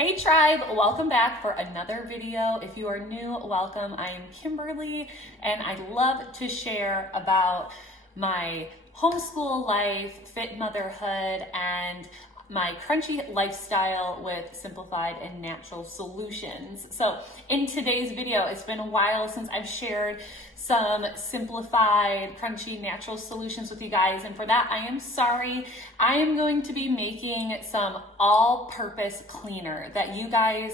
Hey tribe, welcome back for another video. If you are new, welcome. I am Kimberly and I'd love to share about my homeschool life, fit motherhood, and my crunchy lifestyle with simplified and natural solutions. So in today's video, it's been a while since I've shared some simplified, crunchy, natural solutions with you guys. And for that, I am sorry. I am going to be making some all-purpose cleaner that you guys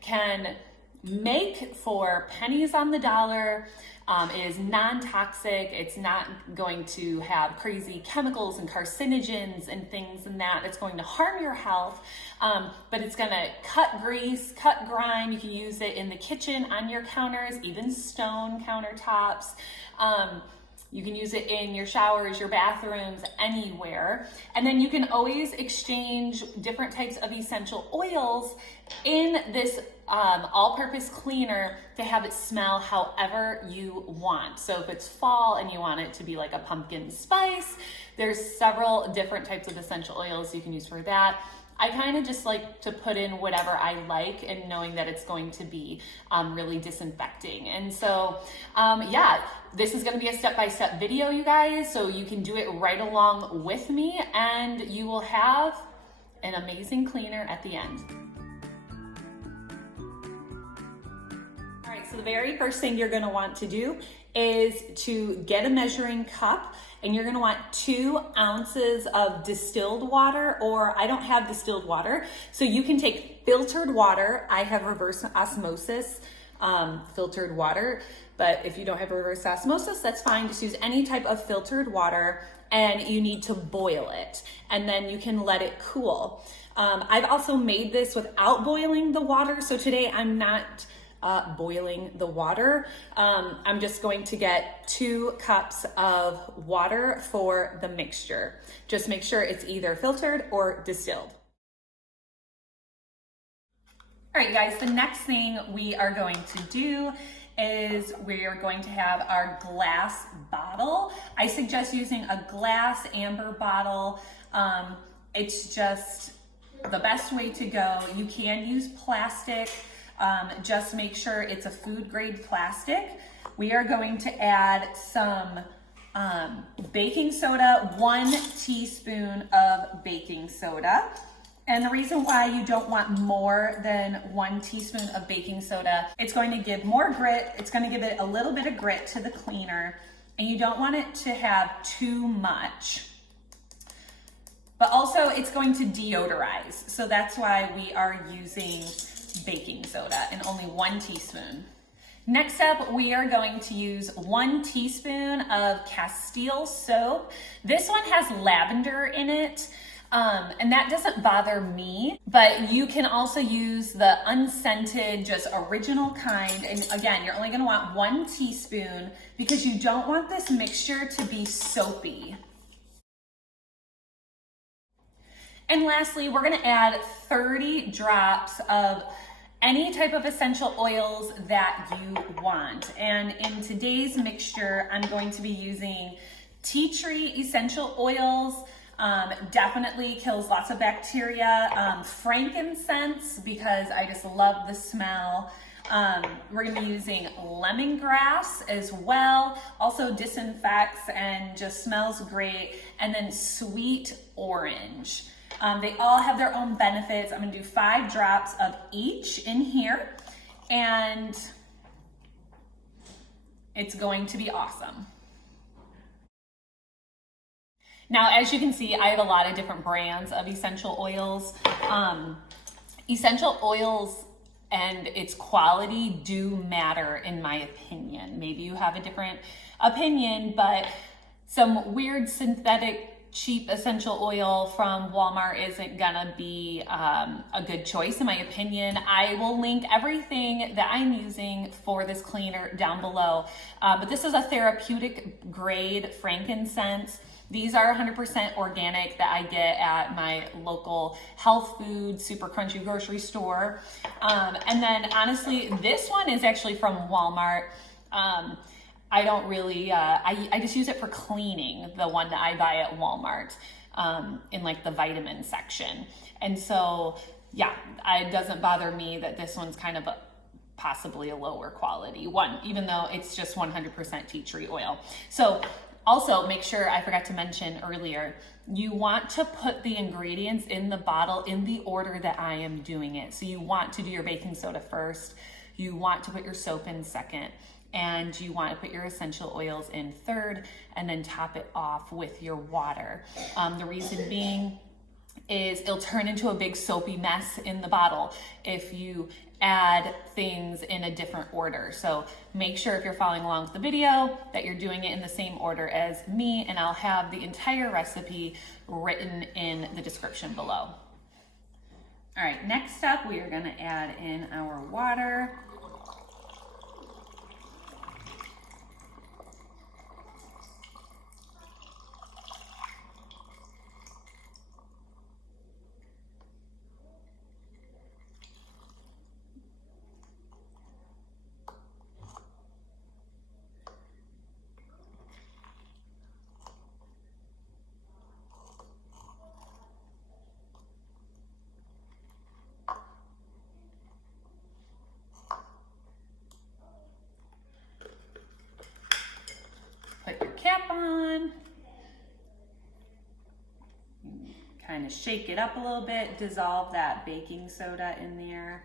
can make for pennies on the dollar. It is non-toxic. It's not going to have crazy chemicals and carcinogens and things and that. It's going to harm your health, but it's going to cut grease, cut grime. You can use it in the kitchen, on your counters, even stone countertops. You can use it in your showers, your bathrooms, anywhere. And then you can always exchange different types of essential oils in this all-purpose cleaner to have it smell however you want. So if it's fall and you want it to be like a pumpkin spice, there's several different types of essential oils you can use for that. I kind of just like to put in whatever I like and knowing that it's going to be really disinfecting. And so, yeah, this is going to be a step-by-step video, you guys, so you can do it right along with me and you will have an amazing cleaner at the end. All right, so the very first thing you're going to want to do is to get a measuring cup, and you're gonna want 2 ounces of distilled water, or I don't have distilled water, so you can take filtered water. I have reverse osmosis filtered water, but if you don't have reverse osmosis, that's fine. Just use any type of filtered water, and you need to boil it, and then you can let it cool. I've also made this without boiling the water, so today I'm not boiling the water. I'm just going to get 2 cups of water for the mixture. Just make sure it's either filtered or distilled. All right, guys, the next thing we are going to do is we are going to have our glass bottle. I suggest using a glass amber bottle. It's just the best way to go. You can use plastic. Just make sure it's a food grade plastic. We are going to add some baking soda, 1 teaspoon of baking soda. And the reason why you don't want more than 1 teaspoon of baking soda, it's going to give more grit. It's going to give it a little bit of grit to the cleaner, and you don't want it to have too much. But also it's going to deodorize. So that's why we are using baking soda and only 1 teaspoon. Next up, we are going to use 1 teaspoon of Castile soap. This one has lavender in it, and that doesn't bother me, but you can also use the unscented, just original kind. And again, you're only gonna want 1 teaspoon because you don't want this mixture to be soapy. And lastly, we're gonna add 30 drops of any type of essential oils that you want. And in today's mixture, I'm going to be using tea tree essential oils. Definitely kills lots of bacteria. Frankincense, because I just love the smell. We're gonna be using lemongrass as well. Also disinfects and just smells great. And then sweet orange. They all have their own benefits. I'm gonna do 5 drops of each in here, and it's going to be awesome. Now, as you can see, I have a lot of different brands of essential oils. Essential oils and its quality do matter, in my opinion. Maybe you have a different opinion, but some weird synthetic cheap essential oil from Walmart isn't gonna be a good choice, in my opinion. I will link everything that I'm using for this cleaner down below. But this is a therapeutic grade frankincense. These are 100% organic that I get at my local health food, super crunchy grocery store. And then honestly, this one is actually from Walmart. I don't really, I just use it for cleaning, the one that I buy at Walmart in like the vitamin section. And so yeah, it doesn't bother me that this one's kind of possibly a lower quality one, even though it's just 100% tea tree oil. So also make sure, I forgot to mention earlier, you want to put the ingredients in the bottle in the order that I am doing it. So you want to do your baking soda first, you want to put your soap in second, and you want to put your essential oils in third, and then top it off with your water. The reason being is it'll turn into a big soapy mess in the bottle if you add things in a different order. So make sure if you're following along with the video that you're doing it in the same order as me, and I'll have the entire recipe written in the description below. All right, next up we are gonna add in our water. Put your cap on, kind of shake it up a little bit, dissolve that baking soda in there.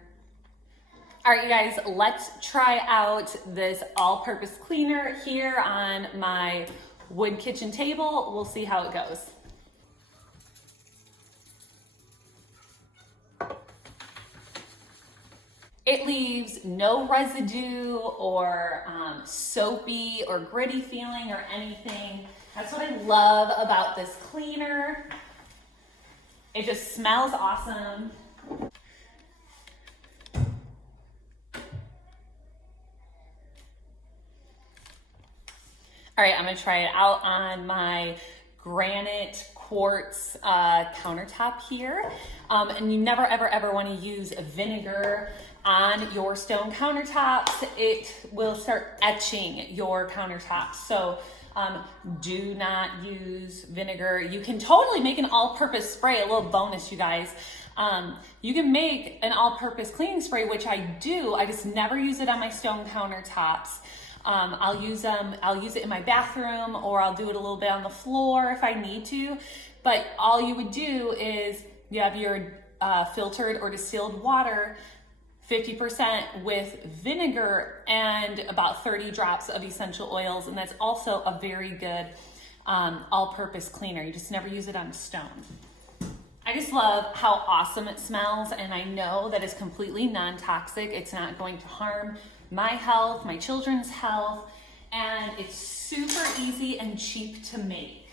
All right, you guys, let's try out this all-purpose cleaner here on my wood kitchen table. We'll see how it goes. It leaves no residue or soapy or gritty feeling or anything. That's what I love about this cleaner. It just smells awesome. All right, I'm gonna try it out on my granite quartz countertop here. And you never, ever, ever wanna use vinegar on your stone countertops. It will start etching your countertops. So do not use vinegar. You can totally make an all-purpose spray, a little bonus, you guys. You can make an all-purpose cleaning spray, which I do. I just never use it on my stone countertops. I'll use it in my bathroom, or I'll do it a little bit on the floor if I need to. But all you would do is you have your filtered or distilled water, 50% with vinegar and about 30 drops of essential oils. And that's also a very good all-purpose cleaner. You just never use it on stone. I just love how awesome it smells, and I know that it's completely non-toxic. It's not going to harm my health, my children's health, and it's super easy and cheap to make.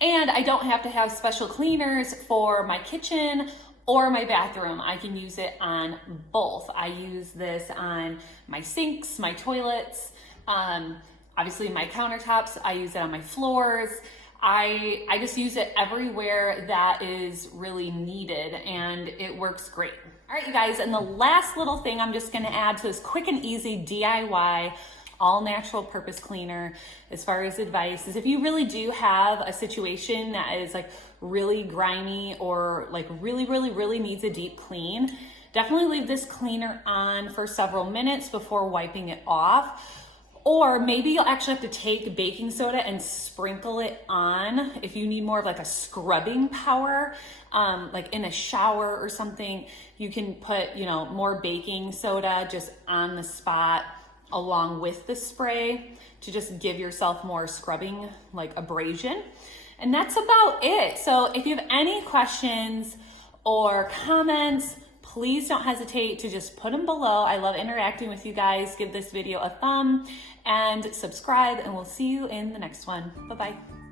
And I don't have to have special cleaners for my kitchen or my bathroom. I can use it on both. I use this on my sinks, my toilets, obviously my countertops. I use it on my floors. I just use it everywhere that is really needed, and it works great. All right, you guys, and the last little thing I'm just gonna add to this quick and easy DIY all natural purpose cleaner as far as advice is, if you really do have a situation that is like really grimy or like really needs a deep clean, definitely leave this cleaner on for several minutes before wiping it off. Or maybe you'll actually have to take baking soda and sprinkle it on if you need more of like a scrubbing power, like in a shower or something. You can put, more baking soda just on the spot along with the spray to just give yourself more scrubbing, like abrasion. And that's about it. So if you have any questions or comments, please don't hesitate to just put them below. I love interacting with you guys. Give this video a thumb and subscribe, and we'll see you in the next one. Bye-bye.